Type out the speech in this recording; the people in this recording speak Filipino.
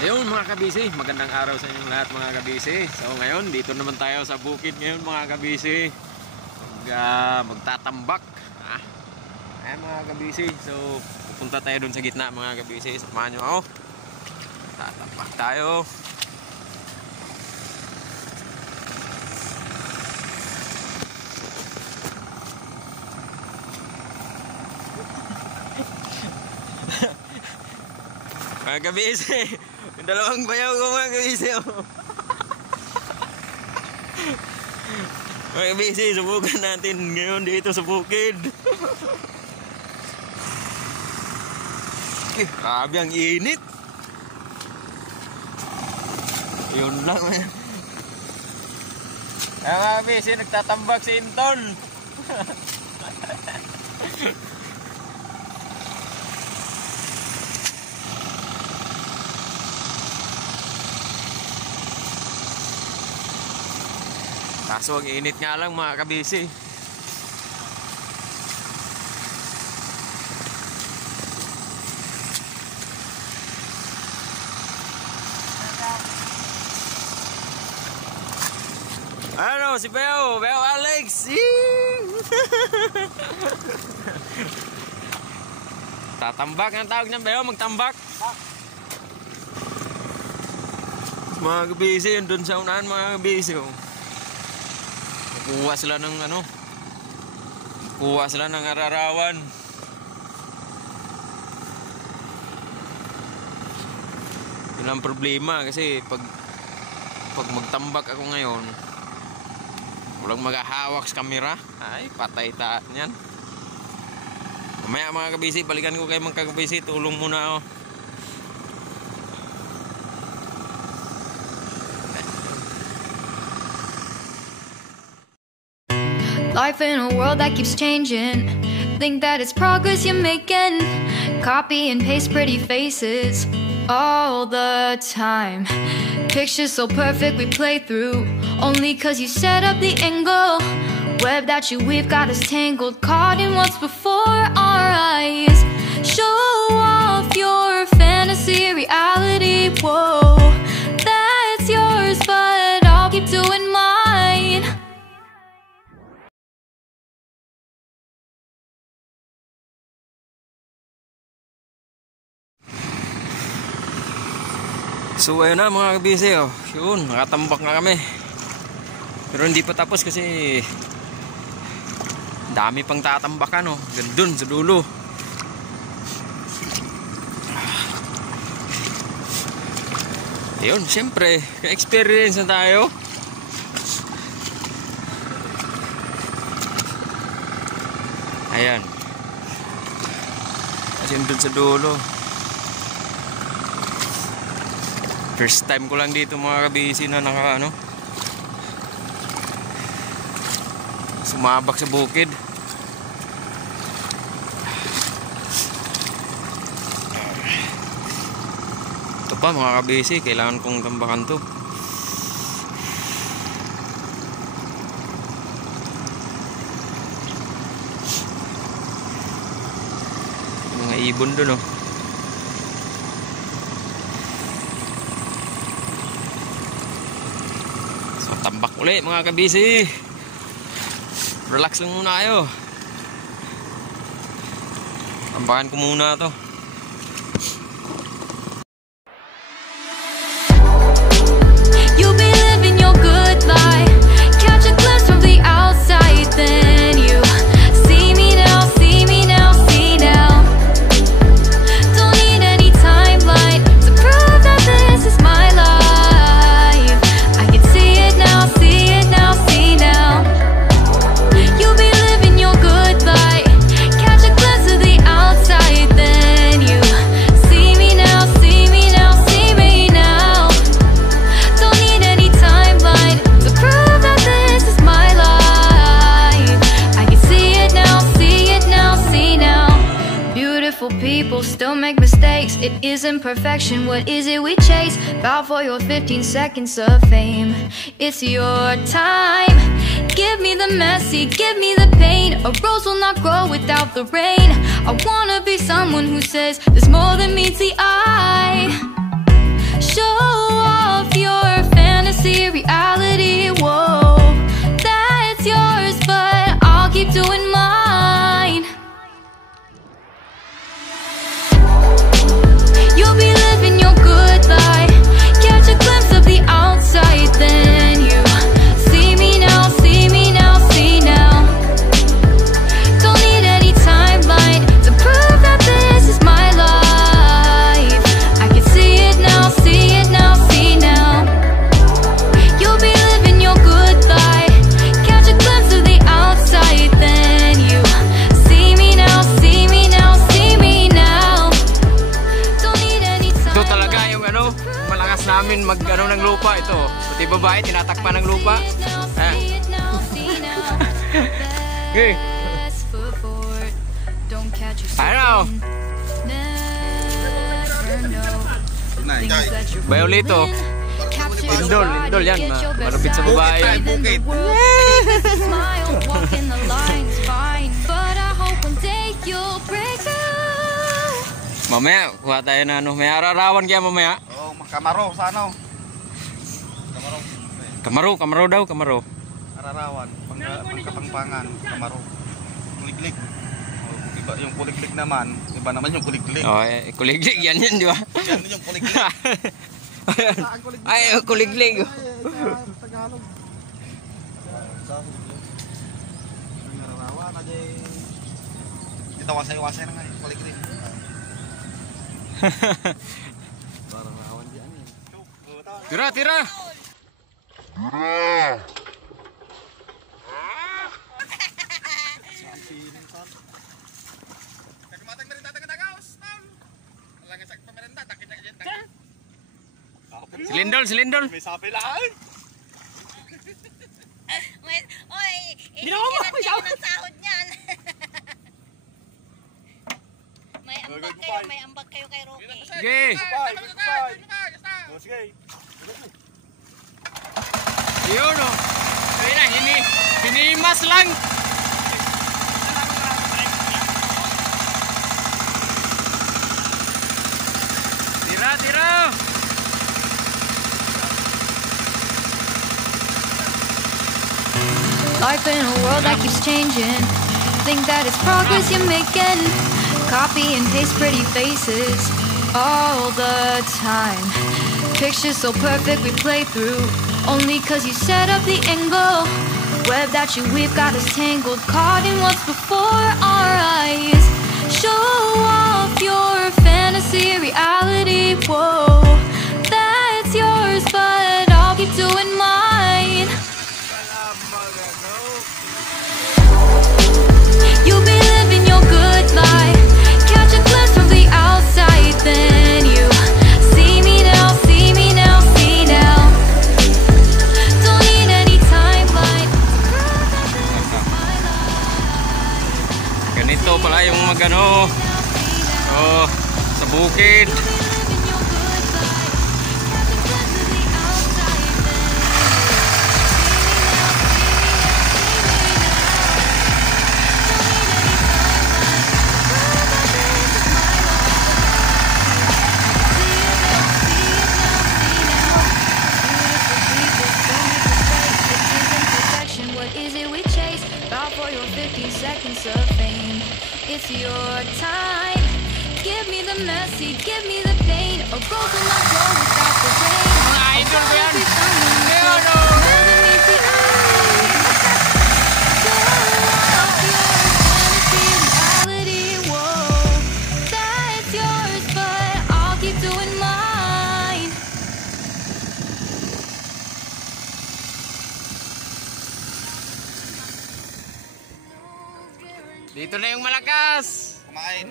Ayun mga kabisi, magandang araw sa inyong lahat mga kabisi. So ngayon, dito naman tayo sa bukid ngayon mga kabisi. Magtatambak. Ayan mga kabisi. So pupunta tayo dun sa gitna mga kabisi. Samahan nyo ako. Tatambak tayo. Mga kabisi, yung dalawang bayaw ko mga kabisi. Mga kabisi, subukan natin ngayon dito sa bukid. Grabe ang init. Yun lang. Mga kabisi, nagtatambak si Inton. Kaso ang init nga lang mga kabisi. Ano si Beo Alex. Tatambak ang tawag niya Beo, magtambak. Mga kabisi, yun dun sa unahan mga kabisi. Kuha sila ng kuha sila ng ararawan. Yun ang problema kasi pag magtambak ako ngayon, walang maghahawak sa camera, ay patay taat niyan. Mamaya mga kabisi, balikan ko kayo mga kabisi, tulong muna ako. Life in a world that keeps changing. Think that it's progress you're making. Copy and paste pretty faces all the time. Pictures so perfect we play through, only cause you set up the angle. Web that you weave got us tangled, caught in what's before our eyes. Show off your fantasy reality. Whoa, that's yours, but I'll keep doing mine. So ayun na mga kabisi, yun, nakatambak na kami. Pero hindi pa tapos kasi dami pang tatambakan, gandun sa dulo. Ayun, syempre, experience na tayo. Ayan. Kasi dun sa dulo. First time ko lang dito mga kabisi na sumabak sa bukid. Ito pa mga kabisi, kailangan kong tambakan to. Mga ibon dun tambak ulit mga kabisi. Relax lang muna kayo. Tambakan ko muna to. You'll be living your good life. Catch a glimpse from the outside, then you see me now, see me now, see now. Don't need any timeline to prove that this is my life. People still make mistakes. It isn't perfection. What is it we chase? Bow for your 15 seconds of fame. It's your time. Give me the messy, give me the pain. A rose will not grow without the rain. I wanna be someone who says there's more than meets the eye. reality. Whoa, that's yours, but I'll keep doing mine. You'll be living your good life, catch a glimpse of the outside, then you see me now, see me now, see now. Don't need any timeline to prove that this is my life. I can see it now, see it now, see now. You'll be living your good life, catch a glimpse of the outside, then you see me now, see me now, see me now. Don't need any Ito timeline. talaga yung ano, malakas namin mag ano ng lupa ito. Pati babae tinatakpan ng lupa. Okay. Ano? Bayolito. Lindol yan. Malupit sa babae. Bukit. Mamaya, kuha tayo na ano. May ararawan kaya mamaya. Oo, kamaro sa ano? Kamaro daw, kamaro. Ararawan, pangkapangpangan, kamaro. Kuliglig. Oh, iba yung kuliglig naman, iba naman yung kuliglig. Oh, kuliglig yan di ba? Yan yung kuliglig. Ay, kuliglig. Tagalog. Ararawan aja. Kita wasay-wasay na nga yung kuliglig. Ararawan diyan. Tira, tira. Silindol. May sapi lang. Oy, ikinat ng sahod niyan. May ambag kayo kay Rocky. Sige. Sige. Yun o. Ayun na, hinimas lang. Tira. Life in a world that keeps changing. Think that it's progress you're making. Copy and paste pretty faces all the time. Pictures so perfect we play through, only cause you set up the angle. Web that you weave got us tangled, caught in what's before our eyes. Show off your fantasy reality. Whoa, that's yours, but I'll keep doing mine. You'll be living your good life, catch a glimpse from the outside, then you see me now, see me now, see now. Don't need any timeline to prove that this is my life. Ganito pala yung magano. Oh, sa bukid. You'll be living your good life, catch a glimpse of the outside, then you seconds of fame. It's your time. Give me the messy, give me the pain, or go through my flow without the rain. Mga idol ko yan. Ano? That's yours, but I'll keep doing mine. Dito na yung malakas. Kumain.